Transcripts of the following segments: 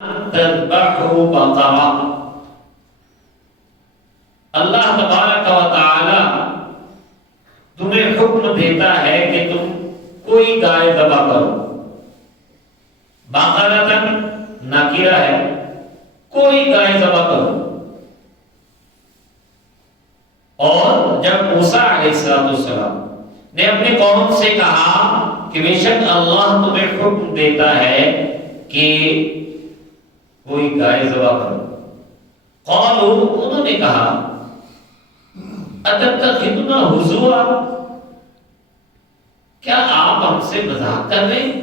تذبح بقرہ، اللہ تبارک و تعالی تمہیں حکم دیتا ہے کہ تم کوئی گائے ذبح کرو. بقرۃ نکرہ ہے، کوئی گائے ذبح کرو. اور جب موسیٰ علیہ السلام نے اپنی قوم سے کہا کہ بے شک اللہ تمہیں حکم دیتا ہے کہ کوئی گائے ذبح کرو، قالوا، انہوں نے کہا اتتخذنا ہزوا، کیا آپ ہم سے مذاق کر رہے ہیں؟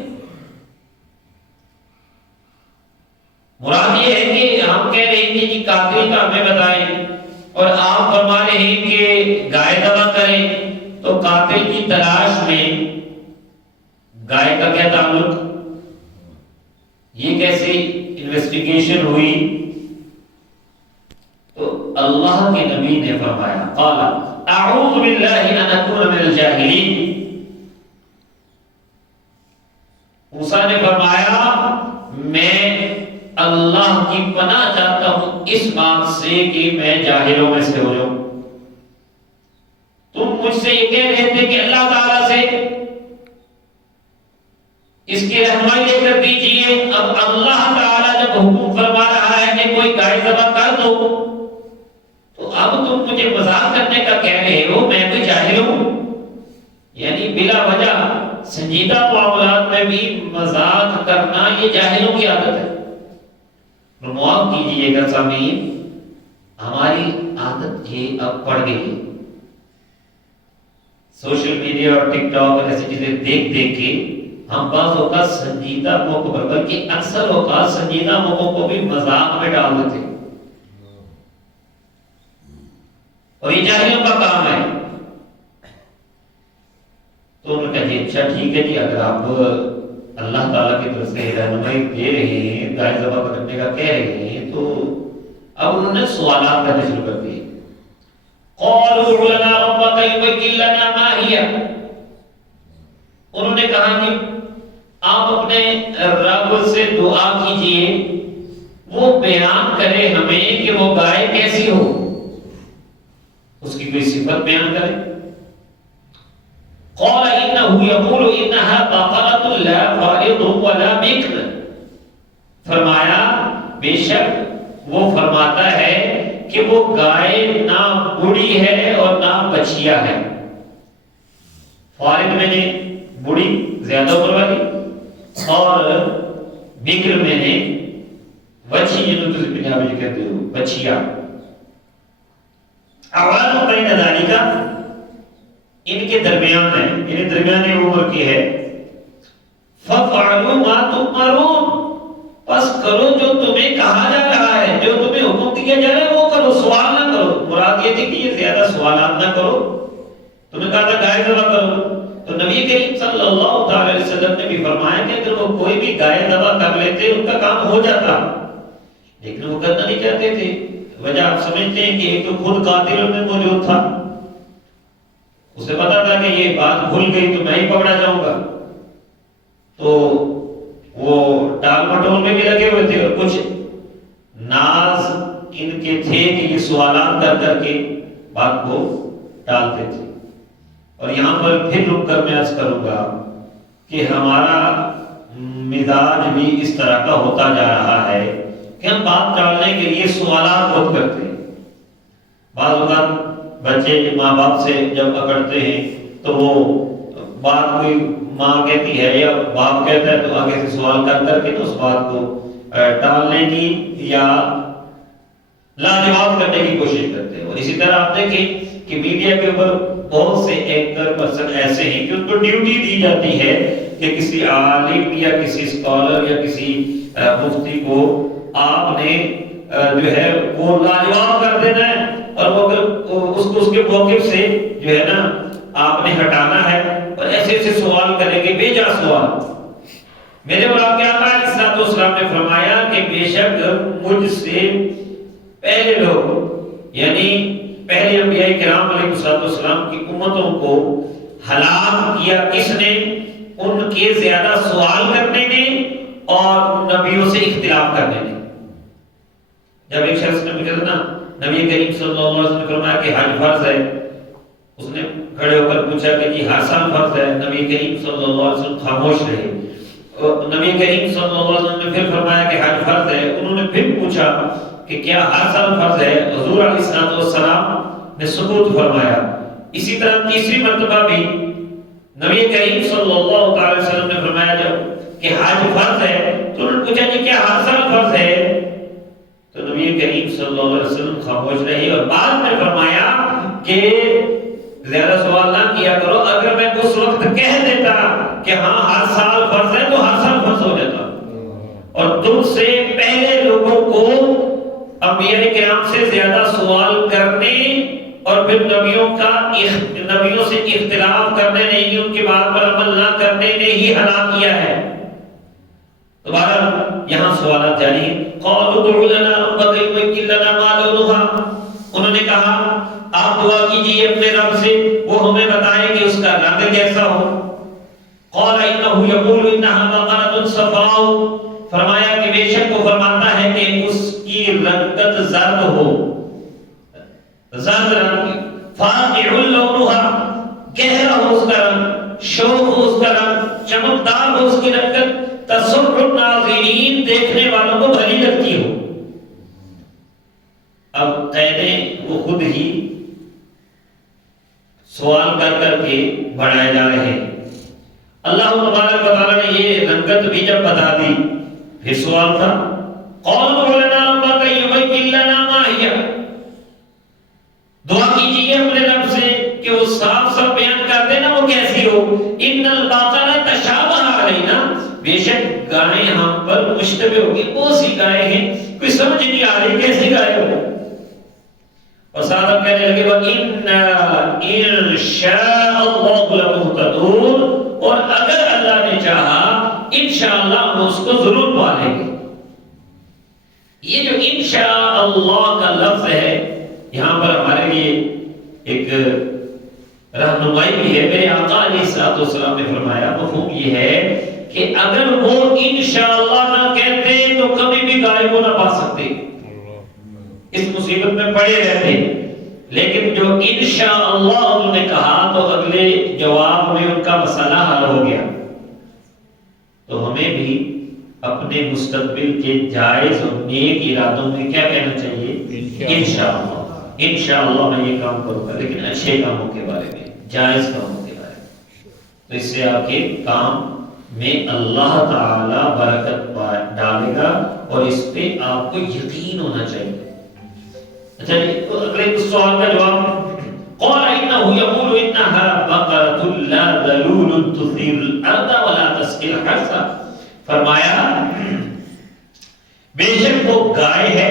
مراد یہ ہے کہ ہم کہہ رہے ہیں کہ قاتل کا ہمیں بتائیں اور آپ فرما رہے ہیں کہ گائے ذبح کریں، تو قاتل کی تلاش میں گائے کا کیا تعلق؟ یہ کیسے انویسٹیگیشن ہوئی؟ تو اللہ کے نبی نے فرمایا قال اعوذ باللہ ان اکون من الجاہلین. موسیٰ نے فرمایا میں اللہ کی پناہ چاہتا ہوں اس بات سے کہ میں جاہلوں میں سے ہو جاؤں. تم مجھ سے یہ کہہ رہے تھے کہ اللہ تعالیٰ سے اس کی رہنمائی لے کر دیجئے، اب اللہ تعالیٰ جب حکم فرما رہا ہے کہ کوئی گائے ذبح کر دو تو اب تم مجھے مذاق کرنے کا کہہ رہے ہو، میں کوئی جاہل ہوں؟ یعنی بلا وجہ سنجیدہ معاملات میں بھی مذاق کرنا یہ جاہلوں کی عادت ہے. معاف کیجئے گا سامعین، ہماری عادت یہ اب پڑ گئی ہے. سوشل میڈیا اور ٹک ٹاک اور ایسی چیزیں دیکھ دیکھ کے ہم بعض اوقات سنجیدہ موقعوں پر، بلکہ اکثر اوقات سنجیدہ موقعوں کو بھی مذاق میں ڈال دیتے ہیں، اور یہ جاہلوں کا کام ہے. تو انہوں نے کہا جی اچھا ٹھیک ہے جی، اگر آپ اللہ تعالیٰ کی طرف سے رہنمائی دے رہے ہیں، گائے ذبح کرنے کا کہہ رہے ہیں، تو اب انہوں نے سوالات کرنے شروع کر دیے. قالوا ادع لنا ربك يبين لنا ما هي، انہوں نے کہا کہ آپ اپنے رب سے دعا کیجئے وہ بیان کرے ہمیں کہ وہ گائے کیسی ہو، اس کی کوئی صفت بیان کرے. قال انه يقول انها بقرة لا فارض ولا بكر، فرمایا بے شک وہ فرماتا ہے کہ وہ گائے نہ بوڑھی ہے اور نہ بچیا ہے. فارغ میں نے بوڑھی زیادہ عمر والی، اور بکر میں نے بچی، جنہوں تم پنجابی میں کہتے ہو بچیا. عوام بین ذالک، ان کے درمیان ہے، یعنی درمیانی عمر کی ہے. فَفْعَلُوا مَا تُؤْمَرُونَ، پس کرو جو تمہیں کہا جا رہا ہے، جو تمہیں حکم دیا جا رہا ہے وہ کرو، سوال نہ کرو. مراد یہ تھی کہ یہ زیادہ سوالات نہ کرو. تمہیں کہا تھا گائے ذبح کرو، تو نبی کریم صلی اللہ تعالی علیہ وسلم نے بھی فرمایا کہ اگر وہ کوئی بھی گائے ذبح کر لیتے ان کا کام ہو جاتا، لیکن وہ کرنا نہیں چاہتے تھے. وجہ آپ سمجھتے ہیں کہ ایک تو خود قاتل میں موجود تھا، اسے پتا تھا کہ یہ بات بھول گئی تو میں ہی پکڑا جاؤں گا، تو وہ ٹال مٹول میں بھی لگے ہوئے تھے، اور کچھ ناز ان کے تھے کہ یہ سوالات کر کر کے بات کو ٹالتے تھے. اور یہاں پر پھر رک کر میں عرض کروں گا کہ ہمارا مزاج بھی اس طرح کا ہوتا جا رہا ہے کہ ہم بات ٹالنے کے لیے سوالات بہت کرتے ہیں. بعض اوقات بچے ماں باپ سے جب اکڑتے ہیں تو وہ بات کوئی ماں کہتی ہے یا باپ کہتا ہے تو آگے سے سوال کر کر کے تو اس بات کو ٹالنے کی یا لاجواب کرنے کی کوشش کرتے ہیں. اور اسی طرح آپ دیکھیں کہ میڈیا کے اوپر بہت سے اینکر پرسن ایسے ہیں کہ ان کو ڈیوٹی دی جاتی ہے کہ کسی عالم یا کسی اسکالر یا کسی مفتی کو آپ نے جو ہے وہ لاجواب کر دینا ہے، اور وہ اگر اس کو اس کے موقف سے جو ہے نا آپ نے ہٹانا ہے، اور ایسے ایسے سوال کریں گے، بے جا سوال. میرے مولا کے آقا علیہ الصلوۃ والسلام نے فرمایا کہ بے شک مجھ سے پہلے لوگ، یعنی پہلے انبیاء کرام علیہ الصلوۃ والسلام کی امتوں کو ہلاک کیا کس نے؟ ان کے زیادہ سوال کرنے نے اور نبیوں سے اختلاف کرنے لگے۔ جب ایک شخص نے پوچھا نا نبی کریم صلی اللہ علیہ وسلم نے فرمایا کہ حج فرض ہے، اس نے کھڑے ہو کر پوچھا کہ جی ہر سال فرض ہے، نبی کریم صلی اللہ علیہ وسلم خاموش رہے۔ نبی کریم صلی اللہ علیہ وسلم نے پھر فرمایا کہ حج فرض ہے، انہوں نے پھر پوچھا کہ کیا ہر سال فرض ہے، حضور علیہ السلام نے سکوت فرمایا۔ اسی طرح تیسری مرتبہ بھی نبی کریم صلی اللہ علیہ وسلم نے فرمایا جب کہ حج فرض ہے تو انہوں نے پوچھا جی کیا ہر سال فرض ہے، تو نبی کریم صلی اللہ علیہ وسلم خاموش رہے اور بعد میں فرمایا کہ زیادہ سوال نہ کیا کرو، اگر میں اس وقت کہہ دیتا کہ ہاں ہر سال فرض ہے تو ہر سال فرض ہو جاتا، اور تم سے پہلے لوگوں کو انبیاء کرام سے زیادہ سوال کرنے اور پھر نبیوں سے اختلاف کرنے نے ہی، ان کی بات پر عمل نہ کرنے نے ہی ہلاک کیا ہے۔ دوبارہ یہاں سوالات جاری ہیں۔ قالوا ادع لنا ربك يبين لنا ما لونها، انہوں نے کہا آپ دعا کیجئے اپنے رب سے، وہ ہمیں بتائے کہ اس کا رنگ کیسا ہو۔ قال انه يقول انها بقرة صفراء، فرمایا کہ بے شک وہ فرماتا ہے کہ اس کی رنگت زرد ہو، زرد رنگ، فاقع لونها، گہرا ہو اس کا رنگ، شوخ ہو اس کا رنگ، چمکدار ہو اس کی رنگت، تسر الناظرین، دیکھنے والوں کو بھلی لگتی ہو۔ اب قیدیں وہ خود ہی سوال کر کر کے بڑھائے جا رہے ہیں۔ اللہ تبارک و تعالیٰ نے یہ رنگت بھی جب بتا دی، پھر سوال تھا قالوا لنا ربك يبين لنا ما هي، دعا کیجیے اپنے رب سے کہ وہ صاف صاف بیان کر دینا وہ کیسی ہو۔ ان البقرة تشابه علینا، بے شک گائیں ہم پر مشتبہ ہوگی، کون سی گائیں ہیں کوئی سمجھ نہیں آ رہی کیسی گائیں ہو۔ اور ساتھ ہم کہنے لگے وَإِنَّا إِن شَاءَ اللَّهُ لَمُهْتَدُونَ، اور اگر اللہ نے چاہا انشاءاللہ ہم اس کو ضرور پالیں گے۔ یہ جو انشاءاللہ کا لفظ ہے یہاں پر ہمارے لیے ایک رہنمائی بھی ہے۔ میرے آقا علیہ الصلوۃ والسلام نے فرمایا مفہوم یہ ہے کہ اگر وہ انشاءاللہ نہ کہتے تو کبھی بھی گائے کو نہ پا سکتے، اس مصیبت میں پڑے رہتے، لیکن جو انشاءاللہ انہوں نے کہا تو اگلے جواب میں ان کا مسئلہ حل ہو گیا۔ تو ہمیں بھی اپنے مستقبل کے جائز اور نیک ارادوں میں کیا کہنا چاہیے؟ انشاءاللہ، انشاءاللہ میں یہ کام کروں گا، لیکن اچھے کاموں کے بارے میں، جائز کاموں کے بارے میں، تو اس سے آپ کے کام میں اللہ تعالی برکت ڈالے گا اور اس پہ آپ کو یقین ہونا چاہیے۔ اچھا اگلے سوال کا جواب قال انه يقول انها بقرة لا ذلول تثير الارض ولا تسقي الحرث، فرمایا بے شک وہ گائے ہے،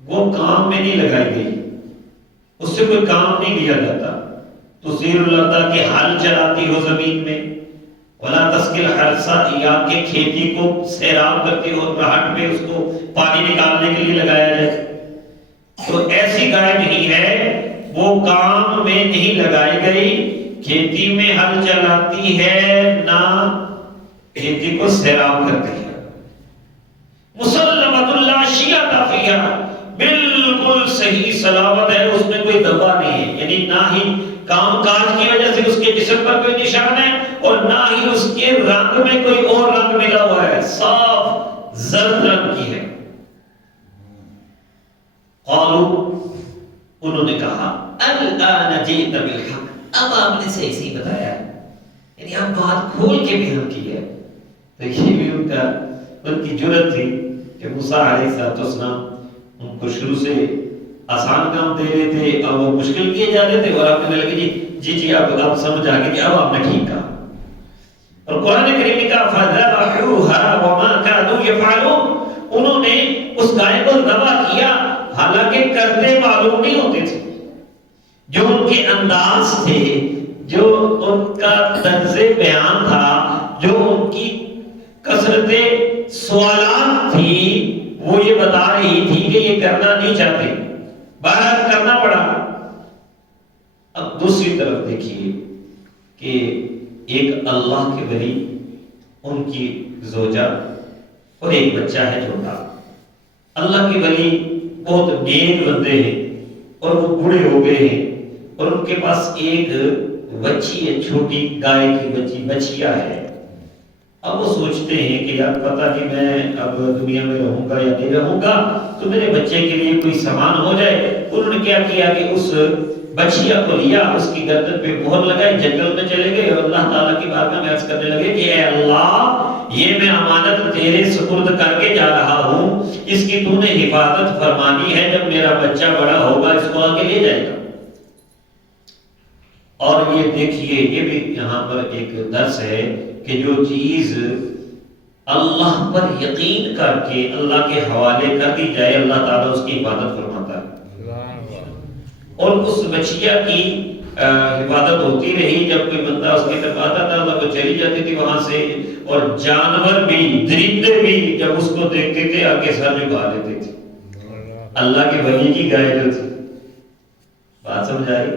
وہ کام میں نہیں لگائی گئی، اس سے کوئی کام نہیں لیا جاتا، تثیر الارض کہ ہل چلاتی ہو زمین میں، ولا تسقي الحرث یا کہ کھیتی کو سیراب کرتی ہو، راہٹ میں اس کو پانی نکالنے کے لیے لگایا جائے، تو ایسی گائے نہیں ہے، وہ کام میں نہیں لگائی گئی، کھیتی میں ہل چلاتی ہے نہ کھیتی کو سیراب کرتی ہے۔ مسلمۃ لا شیۃ فیہا، بالکل صحیح سلامت ہے، اس میں کوئی دبا نہیں ہے، یعنی نہ ہی کام کاج کی وجہ سے اس کے جسم پر کوئی نشان ہے اور نہ ہی اس کے رنگ میں کوئی اور رنگ ملا ہوا ہے، صاف زرد رنگ کی ہے۔ قالوا، انہوں نے کہا الآن جئت بالحق، اب آپ نے صحیح صحیح بتایا ہے، یعنی آپ بات کھول کے بیان کی ہے۔ تو یہ بھی ان کی جرأت تھی کہ موسیٰ علیہ السلام ان کو شروع سے آسان کام دے رہے تھے اور وہ مشکل کیے جا رہے تھے، اور آپ کہنے لگے جی اب سمجھ آ گئی، اب آپ نے ٹھیک کہا۔ اور قرآن کریم نے کہا فَذَبَحُوهَا وَمَا كَانُوا يَفْعَلُونَ، انہوں نے اس گائے کو ذبح کیا حالانکہ کرتے معلوم نہیں ہوتے تھے، جو ان کے انداز تھے، جو ان کا طرز بیان تھا، جو ان کی کثرت سوالات تھی، وہ یہ بتا رہی تھی کہ یہ کرنا نہیں چاہتے، بہرحال کرنا پڑا۔ اب دوسری طرف دیکھیے کہ ایک اللہ کے ولی ان کی زوجہ اور ایک بچہ ہے چھوٹا. اللہ کے ولی بہت نیک بندے ہیں اور وہ بوڑھے ہو گئے ہیں اور ان کے پاس ایک بچی ہے، چھوٹی گائے کی بچیا ہے. اب وہ سوچتے ہیں کہ یار پتہ نہیں میں اب دنیا میں رہوں گا یا نہیں رہوں گا، تو میرے بچے کے لیے کوئی سامان ہو جائے. انہوں نے کیا کیا کہ اس بچیا کو لیا، اس کی گردن پہ مہر لگائی، جنگل میں چلے گئے اور اللہ تعالیٰ کی بارگاہ میں عرض کرنے لگے کہ اے اللہ، یہ میں امانت تیرے سپرد کر کے جا رہا ہوں، اس کی تو نے حفاظت فرمانی ہے، جب میرا بچہ بڑا ہوگا اس کو آگے لے جائے گا. اور یہ دیکھیے، یہ بھی یہاں پر ایک درس ہے کہ جو چیز اللہ پر یقین کر کے اللہ کے حوالے کر دی جائے، اللہ تعالیٰ اس کی حفاظت فرماتا ہے. اور اس بچیا کی حفاظت ہوتی رہی. جب کوئی بندہ اس کی طرف آتا تھا اللہ کو چلی جاتی تھی وہاں سے، اور جانور بھی، درندے بھی جب اس کو دیکھتے تھے آگے سر جھکا لیتے تھے. اللہ کے ولی کی گائے جو تھی. بات سمجھ آئی؟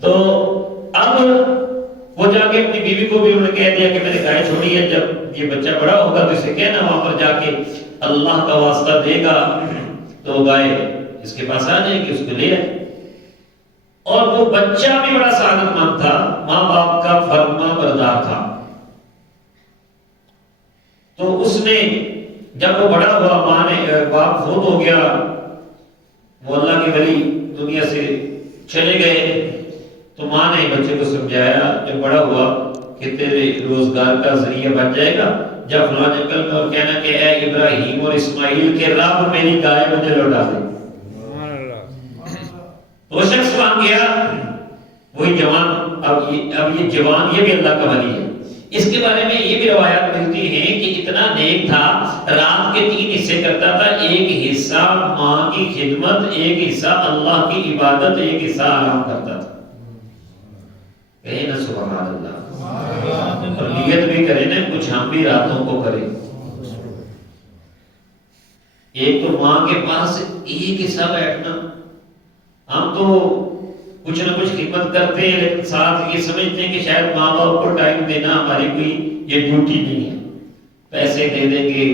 تو اب وہ جا کے اپنی بیوی کو بھی انہوں نے کہہ دیا کہ میں نے گائے چھوڑی ہے، جب یہ بچہ بڑا ہوگا تو اسے کہنا وہاں پر جا کے اللہ کا واسطہ دے گا تو گائے اس کے پاس آ جائے گی، اس کو لے آئے. اور وہ بچہ بھی بڑا سعادت مند تھا، ماں باپ کا فرما بردار تھا. تو اس نے جب وہ بڑا ہوا، ماں نے باپ فوت ہو گیا، وہ اللہ کے ولی دنیا سے چلے گئے، تو ماں نے بچے کو سمجھایا جب بڑا ہوا کہ تیرے روزگار کا ذریعہ بن جائے گا، جب فلاں جنگل میں اور کہنا کہ اے ابراہیم اور اسماعیل کے رب میری گائے مجھے لوٹا دے. وہ شخص وہاں گیا، وہی جوان، اب یہ جوان یہ بھی اللہ کا ولی ہے. اس کے بارے میں یہ بھی روایات ملتی ہیں کہ اتنا نیک تھا، رات کے 3 حصے کرتا تھا، ایک حصہ ماں کی خدمت، ایک حصہ اللہ کی عبادت، ایک حصہ آرام کرتا تھا. کہیں نا سبحان اللہ. اور نیت بھی کریں نا کچھ ہم بھی راتوں کو کریں. ایک تو ماں کے پاس ایک حصہ بیٹھنا، ہم تو کچھ نہ کچھ خدمت کرتے ہیں لیکن ساتھ یہ سمجھتے ہیں کہ شاید ماں باپ کو ٹائم دینا ہماری کوئی یہ ڈیوٹی نہیں ہے. پیسے دے دیں گے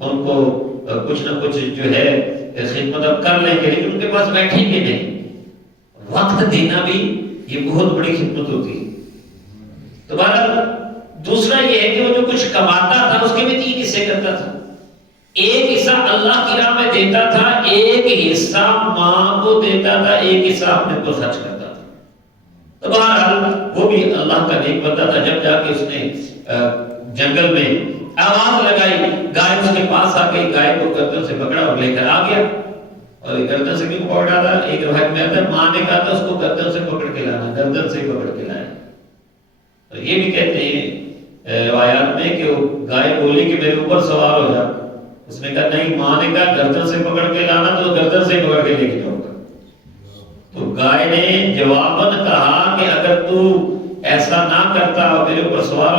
ان کو، کچھ نہ کچھ جو ہے خدمت اب کر لیں گے، لیکن ان کے پاس بیٹھیں گے نہیں. وقت دینا بھی یہ بہت بڑی خدمت ہوتی ہے. تو بہرحال دوسرا یہ ہے کہ وہ جو کچھ کماتا تھا اس کے بھی 3 حصے کرتا تھا. ایک حصہ اللہ کی راہ میں دیتا تھا، ایک حصہ ماں کو دیتا تھا، ایک حصہ اپنے کو خرچ کرتا تھا. تو بہرحال وہ بھی اللہ کا نیک بندہ تھا. جب جا کے اس نے جنگل میں آواز لگائی، گائے اس کے پاس آ گئی، گائے کو گردن سے پکڑا اور لے کر آ گیا. اور گردن سے کیوں پکڑ ڈالا؟ ایک روایت میں آتا ہے ماں نے کہا تھا اس کو گردن سے پکڑ کے لانا، گردن سے پکڑ کے لایا. اور یہ بھی کہتے ہیں روایات میں کہ وہ گائے بولی کہ میرے اوپر سوار ہو جا. اس نے کہا نہیں، ماں نے کہا گردن سے پکڑ کے لانا، تو گردن سے پکڑ کے لے کے جاؤ گا. تو گائے نے جواباً کہا کہ اگر تو ایسا نہ کرتا، میرے اوپر سوار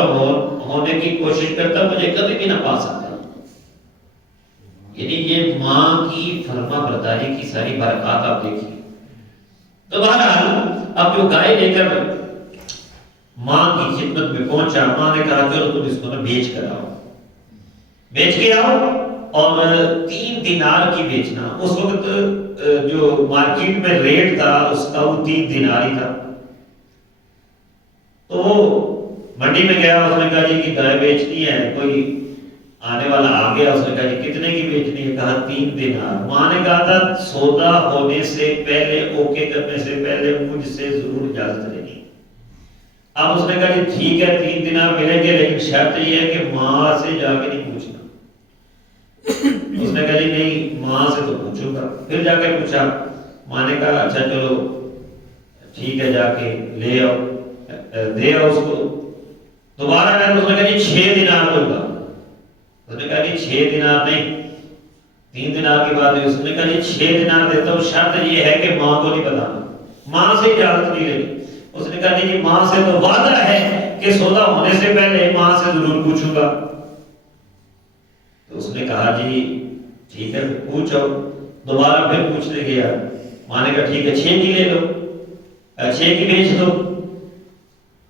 ہونے کی کوشش کرتا، مجھے کبھی بھی نہ پا سکتا. یعنی یہ ماں کی فرما برداری کی ساری برکات آپ دیکھیے. تو بہرحال اب جو گائے لے کر ماں کی خدمت میں پہنچا، ماں نے کہا چلو تم اس کو نہ بیچ کر آؤ، بیچ کے آؤ. اور 3 دینار کی بیچنا. اس وقت جو مارکیٹ میں ریٹ تھا اس کا وہ 3 دینار ہی تھا. تو منڈی میں گیا، اس نے کہا جی کہ گائے بیچنی ہے. کوئی آنے والا آ گیا، اس نے کہا جی کتنے کی بیچنی ہے؟ کہا 3 دینار. ماں نے کہا تھا سودا ہونے سے پہلے، اوکے کرنے سے پہلے مجھ سے ضرور اجازت لینی. اب اس نے کہا جی ٹھیک ہے 3 دینار ملیں گے، لیکن شرط یہ ہے کہ ماں سے جا کے نہیں پوچھنا. اس نے کہا جی نہیں، ماں سے تو پوچھوں گا. پھر جا کر پوچھا. ماں نے کہا اچھا چلو ٹھیک ہے، جا کے لے آؤ، دے آؤ اس کو. دوبارہ کہا، اس نے کہا جی 6 دینار دوں گا. اس نے کہا جی 6 دینار نہیں، 3 دینار کی بات ہے. اس نے کہا جی 6 دینار دیتا ہوں، شرط یہ ہے کہ ماں کو نہیں بتانا، ماں سے اجازت نہیں لینی. اس نے کہا جی ماں سے تو وعدہ ہے کہ سودا ہونے سے پہلے ماں سے ضرور پوچھوں گا. تو اس نے کہا جی ٹھیک ہے پوچھو. دوبارہ پھر پوچھنے گیا. ماں نے کہا ٹھیک ہے 6 کی لے لو، 6 کی بیچ دو.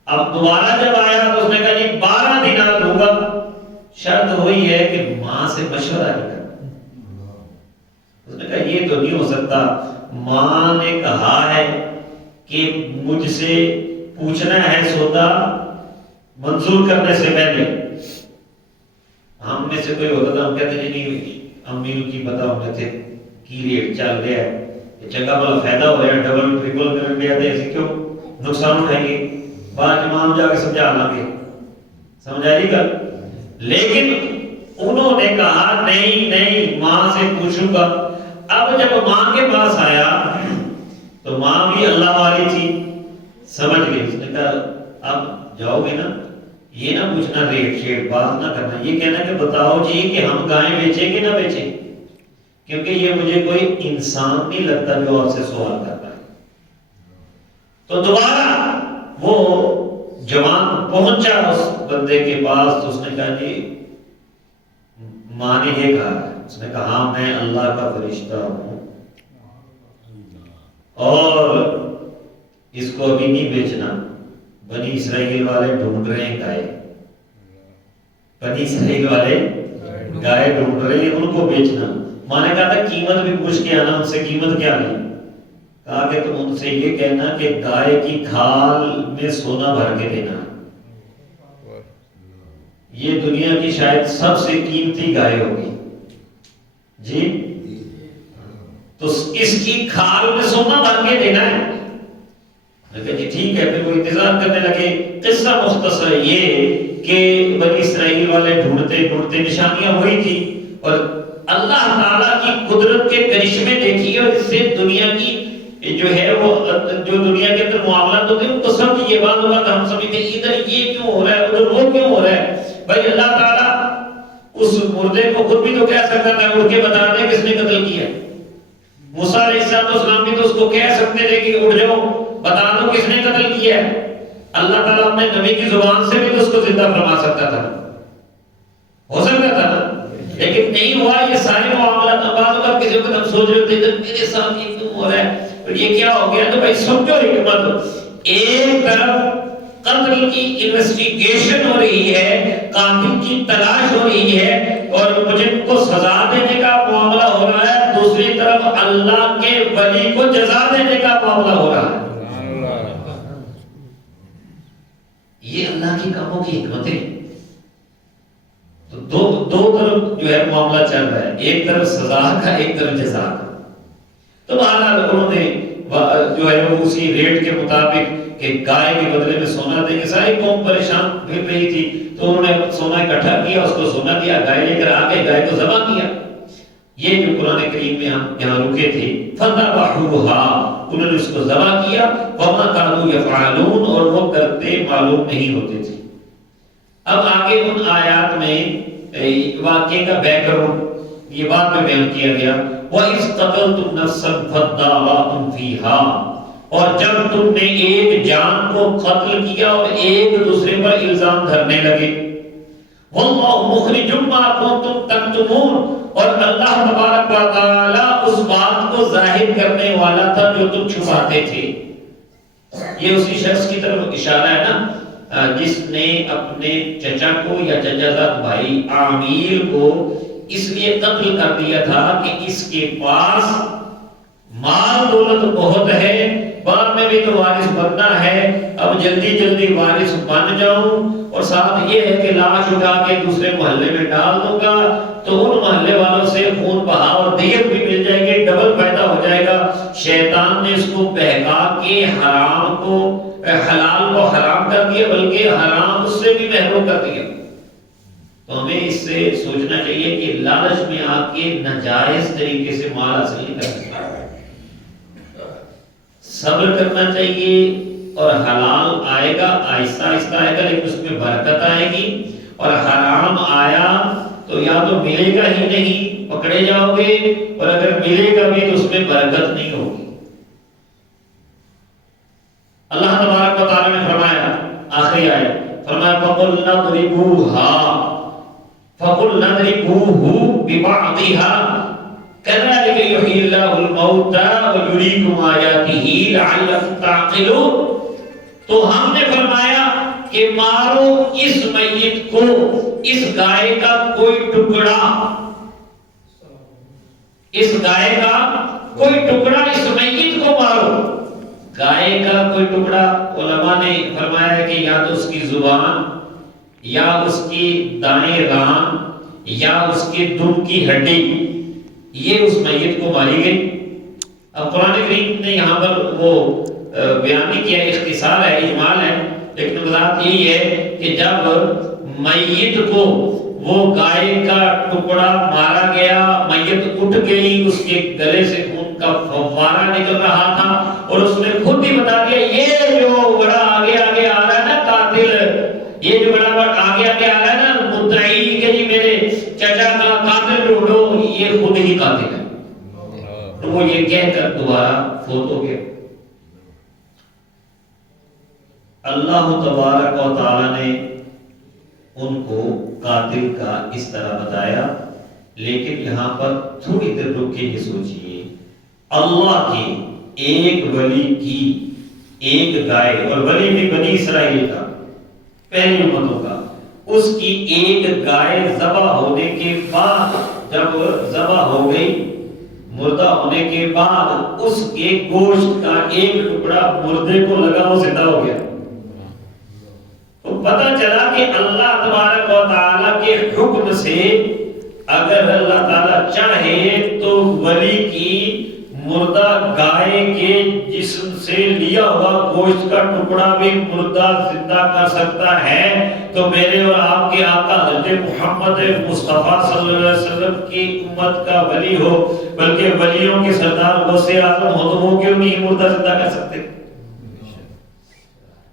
اب دوبارہ جب آیا تو اس نے کہا جی 12 دینار دوں گا. وہی ہے کہ ماں سے مشورہ نہیں کرنا. اس نے کہا یہ تو نہیں ہو سکتا، ماں نے کہا ہے کہ مجھ سے پوچھنا ہے سودا منظور کرنے سے پہلے. ہم میں سے کوئی ہوتا تھا ہم کہتے ہیں نہیں امی کی بتاؤ میں تھے کی ریٹ چل رہا ہے، یہ چنگا بڑا فائدہ ہو رہا ہے، ڈبل ٹریپل کر دیا تھے، ایسے کیوں نقصان اٹھائیں گے، بعد امام جا کے سمجھا لیں گے. سمجھا جی گل. لیکن انہوں نے کہا نہیں نہیں ماں سے پوچھوں گا. اب جب ماں کے پاس آیا تو ماں بھی اللہ والی تھی، سمجھ گئی. اس نے کہا اب جاؤ گے نا، یہ نہ پوچھنا ریٹ شیٹ بات نہ کرنا، یہ کہنا کہ بتاؤ جی کہ ہم گائیں بیچیں کہ نہ بیچیں، کیونکہ یہ مجھے کوئی انسان نہیں لگتا جو آپ سے سوال کرتا ہے. تو دوبارہ وہ جوان پہنچا اس بندے کے پاس تو اس نے کہا جی ماں نے یہ کہا. اس نے کہا ہاں میں اللہ کا فرشتہ ہوں اور اس کو ابھی نہیں بیچنا، بنی اسرائیل والے ڈھونڈ رہے ہیں گائے، بنی اسرائیل والے گائے ڈھونڈ رہے ہیں، ان کو بیچنا. ماں نے کہا تھا قیمت بھی پوچھ کے آنا، ان سے قیمت کیا لی. کہا کہ تم ان سے یہ کہنا کہ گائے کی کھال میں سونا بھر کے دینا. یہ دنیا کی شاید سب سے قیمتی گائے ہوگی جی، تو اس کی کھال میں سونا بھر کے دینا ہے. میں کہا جی ٹھیک ہے. پھر وہ انتظار کرنے لگے. قصہ مختصر یہ کہ بنی اسرائیل والے ڈھونڈتے ڈھونڈتے نشانیاں وہی تھی اور اللہ تعالیٰ کی قدرت کے کرشمے دیکھیے اور اس سے دنیا کی جو ہے وہ جو دنیا کے اندر معاملات ہوتے ہیں ان کو سمجھ یہ بات ہوگا کہ ہم سمجھتے ہیں ادھر یہ کیوں ہو رہا ہے ادھر وہ کیوں ہو رہا ہے. بھائی اللہ تعالیٰ اس مردے کو خود بھی تو کہہ سکتا تھا اٹھ کے بتا دے کس نے قتل کیا. موسیٰ علیہ السلام بھی تو اس کو کہہ سکتے تھے کہ اٹھ جاؤ بتا دو کس نے قتل کیا ہے. اللہ تعالیٰ اپنے نبی کی زبان سے بھی تو اس کو زندہ فرما سکتا تھا، ہو سکتا تھا نا، لیکن نہیں ہوا. یہ سارے معاملات بعض اوقات کسی وقت ہم سوچ رہے ہوتے ہیں میرے ساتھ یہ کیوں ہو رہا ہے اور یہ کیا ہو گیا. تو بھائی سمجھو حکمت. ایک طرف قتل کی انویسٹیگیشن ہو رہی ہے، قاتل کی تلاش ہو رہی ہے اور مجرم کو سزا دینے کا معاملہ ہو رہا ہے، دوسری طرف اللہ کے ولی کو جزا دینے کا معاملہ ہو رہا ہے. یہ اللہ کی کاموں کی حکمت ہے. تو دو طرف جو ہے معاملہ چل رہا ہے، ایک طرف سزا کا ایک طرف جزا کا. تو بہرحال انہوں نے جو ہے وہ اسی ریٹ کے مطابق کہ گائے کے بدلے میں سونا دیں گے. ساری قوم پریشان پھر رہی تھی تو انہوں نے سونا اکٹھا کیا، اس کو سونا دیا، گائے لے کر آگے گائے کو ذبح کیا. یہ جو قرآن کریم میں ہم یہاں رکے تھے فَذَبَحُوهَا، انہوں نے اس کو ذبح کیا. وَمَا كَانُوا يَفْعَلُونَ، اور وہ کرتے معلوم نہیں ہوتے تھے. اب آگے ان آیات میں واقعے کا بیک گراؤنڈ یہ بات میں بیان کیا گیا. وَإِذْ قَتَلْتُمْ نَفْسًا فَادَّارَأْتُمْ فِيهَا، اور جب تم نے ایک جان کو قتل کیا اور ایک دوسرے پر الزام دھرنے لگے. وَاللَّهُ مُخْرِجٌ مَا كُنتُمْ تَكْتُمُونَ، اور اللہ تبارک و تعالی اس بات کو ظاہر کرنے والا تھا جو تم چھپاتے تھے. یہ اسی شخص کی طرف اشارہ ہے نا جس نے اپنے چچا کو یا چچا زاد بھائی عامر کو اس لیے قتل کر دیا تھا کہ اس کے پاس مال دولت بہت ہے، بعد میں بھی تو وارث بننا ہے، اب جلدی جلدی وارث بن جاؤں اور ساتھ یہ ہے کہ لاش اٹھا کے دوسرے محلے میں ڈال دوں گا تو ان محلے والوں سے خون بہا اور دیت بھی مل جائے گی، ڈبل فائدہ ہو جائے گا. شیطان نے اس کو بہکا کے حرام کو حلال کو حرام کر دیا، بلکہ حرام اس سے بھی محروم کر دیا. تو ہمیں اس سے سوچنا چاہیے کہ لالچ میں آ کے ناجائز طریقے سے مال حاصل نہیں کر سکتا، صبر کرنا چاہیے اور حلال آئے گا، آہستہ آہستہ آئے گا لیکن اس میں برکت آئے گی. اور حرام آیا تو یا تو ملے گا ہی نہیں، پکڑے جاؤ گے، اور اگر ملے گا بھی تو اس میں برکت نہیں ہوگی. اللہ تبارک و تعالی نے فرمایا آخری آیت فرمایا فَقُلْنَا اضْرِبُوهَا فَقُلْنَا اضْرِبُوهُ بِبَعْضِهَا كَذَلِكَ يُحْيِي اللَّهُ الْمَوْتَى وَيُرِيكُمْ آيَاتِهِ لَعَلَّكُمْ تَعْقِلُونَ. تو ہم نے فرمایا کہ مارو اس میت کو، اس گائے کا کوئی ٹکڑا، اس گائے کا کوئی ٹکڑا اس میت کو مارو۔ گائے کا کوئی ٹکڑا، علماء نے فرمایا ہے کہ یا تو اس کی زبان، یا اس کی دائیں ران، یا اس کی دم کی ہڈی، یہ اس میت کو ماری گئی۔ اب قرآن کریم نے یہاں پر وہ بیان نہیں کیا، اختصار ہے، اجمال ہے، لیکن بات یہی ہے کہ جب میت کو وہ گائے کا ٹکڑا مارا گیا، میت اٹھ گئی، اس کے گلے سے خون کا فوارہ نکل رہا تھا، اور اس نے خود ہی بتا دیا یہ جو بڑا آگے آگے آ رہا ہے نا قاتل، یہ جو بڑا آگے آگے آ رہا ہے نا مدعی کہ جی میرے چچا کا قاتل ڈھونڈو، یہ خود ہی قاتل ہے۔ تو وہ یہ کہہ کر دوبارہ فوت ہو گیا۔ اللہ تبارک و تعالی نے ان کو قاتل کا اس طرح بتایا، لیکن یہاں پر تھوڑی دیر رک کے یہ سوچئے، اللہ کی ایک ولی کی ایک گائے، اور ولی بھی بنی اسرائیل کا، پہلی امتوں کا، اس کی ایک گائے ذبح ہونے کے بعد، جب ذبح ہو گئی مردہ ہونے کے بعد، اس کے گوشت کا ایک ٹکڑا مردے کو لگا، وہ زندہ ہو گیا۔ تو پتہ چلا کہ اللہ تبارک و تعالیٰ کے حکم سے اگر اللہ تعالیٰ چاہے تو ولی کی مردہ گائے کے جسم سے لیا ہوا گوشت کا ٹکڑا بھی مردہ زندہ کر سکتا ہے۔ تو میرے اور آپ کے آقا حضرت محمد مصطفیٰ صلی اللہ علیہ وسلم کی امت کا ولی ہو، بلکہ ولیوں کے سردار غوث اعظم ہو، تو وہ کیوں نہیں مردہ زندہ کر سکتے؟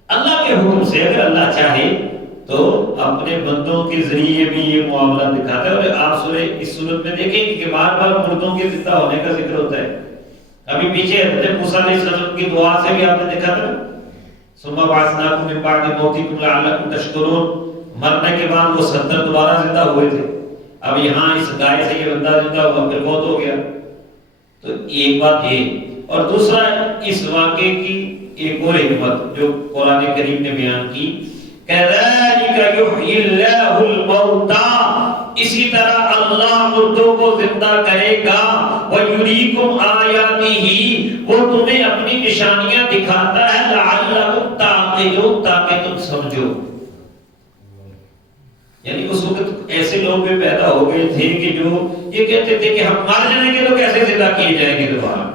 اللہ کے حکم سے اگر اللہ چاہے تو اپنے بندوں کے ذریعے بھی یہ معاملہ دکھاتا ہے۔ اور آپ سورہ اس صورت میں دیکھیں کہ بار بار مردوں کے زندہ ہونے کا ذکر ہوتا ہے۔ ابھی پیچھے حضرت موسیٰ علیہ السلام کی دعا سے بھی آپ نے دیکھا تھا، ثم بعثناکم من بعد موتکم لعلکم تشکرون، مرنے کے بعد وہ 70 دوبارہ زندہ ہوئے تھے۔ اب یہاں اس گائے سے یہ بندہ زندہ ہوا، پھر بہت ہو گیا۔ تو ایک بات یہ، اور دوسرا اس واقعے کی ایک اور حکمت جو قرآن کریم نے بیان کی، کذالک یحیی اللہ الموتى، اسی طرح اللہ مردوں کو زندہ کرے گا، ویریکم آیاتہ، وہ تمہیں اپنی نشانیاں دکھاتا ہے، لعلکم تعقلون، تاکہ تم سمجھو۔ یعنی اس وقت ایسے لوگ بھی پیدا ہو گئے تھے کہ جو یہ کہتے تھے کہ ہم مر جائیں گے تو کیسے زندہ کیے جائیں گے دوبارہ۔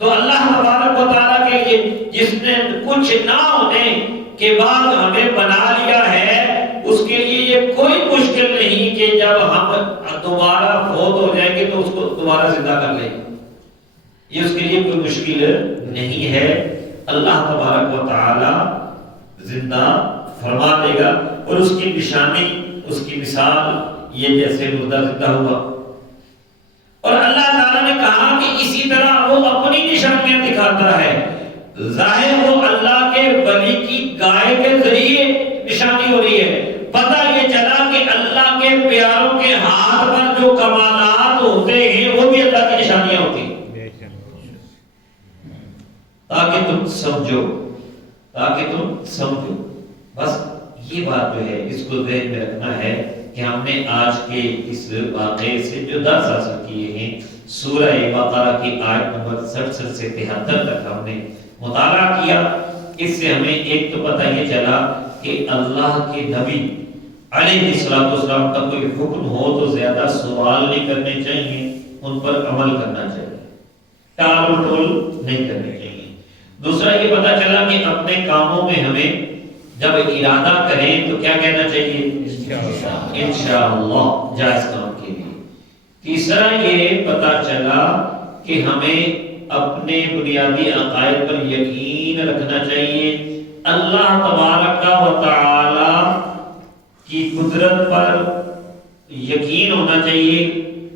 تو اللہ تبارک و تعالیٰ کے لیے جس نے کچھ نہ ہونے کے بعد ہمیں بنا لیا ہے، اس کے لیے یہ کوئی مشکل نہیں کہ جب ہم دوبارہ فوت ہو جائیں گے تو اس کو دوبارہ زندہ کر لیں، یہ اس کے لیے کوئی مشکل نہیں ہے۔ اللہ تبارک و تعالی زندہ فرما دے گا، اور اس کی نشانی، اس کی مثال یہ جیسے مردہ زندہ ہوا۔ اور اللہ تعالیٰ نے کہا کہ اسی طرح وہ اپنی نشانیاں دکھاتا ہے۔ ظاہر وہ اللہ کے ولی کی گائے کے ذریعے نشانی ہو رہی ہے، پتہ یہ چلا کہ اللہ کے پیاروں کے ہاتھ پر جو کمالات ہوتے ہیں وہ بھی اللہ کی نشانیاں ہوتی ہیں، تاکہ تم سمجھو۔ بس یہ بات جو ہے اس کو ذہن میں رکھنا ہے کہ ہم نے آج کے اس واقعے سے جو درس حاصل کیے ہیں، سورہ بقرہ کی آیت نمبر 67 سے 73 تک ہم نے مطالعہ کیا۔ اس سے ہمیں ایک تو پتہ یہ چلا کہ اللہ کے نبی علیہ السلام کا کوئی حکم ہو تو زیادہ سوال نہیں کرنے چاہیے، ان پر عمل کرنا چاہیے، ٹال مٹول نہیں کرنے چاہیے۔ دوسرا یہ پتہ چلا کہ اپنے کاموں میں ہمیں جب ارادہ کریں تو کیا کہنا چاہیے؟ انشاءاللہ، جائز کام کے لیے۔ تیسرا یہ پتہ چلا کہ ہمیں اپنے بنیادی عقائد پر یقین رکھنا چاہیے، اللہ تبارک و تعالی کی قدرت پر یقین ہونا چاہیے،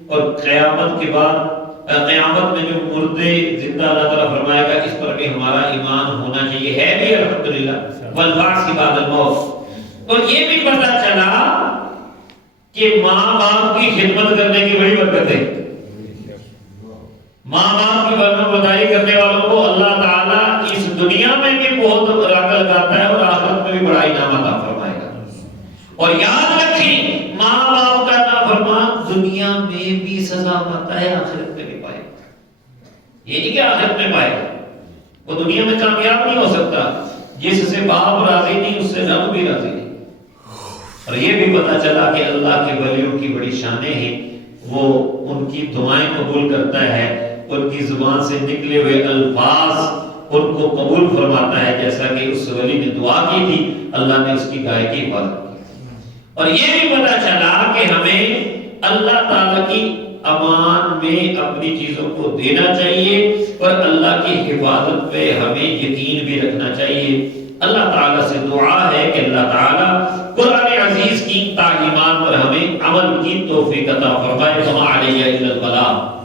اور قیامت کے بعد، قیامت میں جو مردے زندہ اللہ تعالیٰ فرمائے گا اس پر بھی ہمارا ایمان ہونا چاہیے، ہے بھی الحمدللہ، والبعث بعد الموت۔ اور یہ بھی پتہ چلا کہ ماں باپ کی خدمت کرنے کی بڑی برکت ہے، ماں باپ کی فرمانبرداری کرنے والوں کو اللہ تعالیٰ اس دنیا میں بھی بہت رنگ لگاتا ہے، اور آخرت میں بھی بڑا انعام اور یاد رکھیں ماں باپ کا نافرمان دنیا میں بھی سزا پاتا ہے، آخرت میں بھی پائے گا۔ یہ نہیں کہ آخرت میں پائے گا، وہ دنیا میں کامیاب نہیں ہو سکتا۔ جس سے باپ راضی نہیں اس سے رب بھی راضی نہیں۔ اور یہ بھی پتا چلا کہ اللہ کے ولیوں کی بڑی شانیں ہیں، وہ ان کی دعائیں قبول کرتا ہے، ان کی زبان سے نکلے ہوئے الفاظ ان کو قبول فرماتا ہے، جیسا کہ اس ولی نے دعا کی تھی اللہ نے اس کی گائے کی حفاظت کی۔ اور یہ بھی پتا چلا کہ ہمیں اللہ تعالیٰ کی امان میں اپنی چیزوں کو دینا چاہیے اور اللہ کی حفاظت پہ ہمیں یقین بھی رکھنا چاہیے۔ اللہ تعالیٰ سے دعا ہے کہ اللہ تعالیٰ قرآن عزیز کی تعلیمات پر ہمیں عمل کی توفیق عطا فرمائے۔ وما علیہ الا البلاغ۔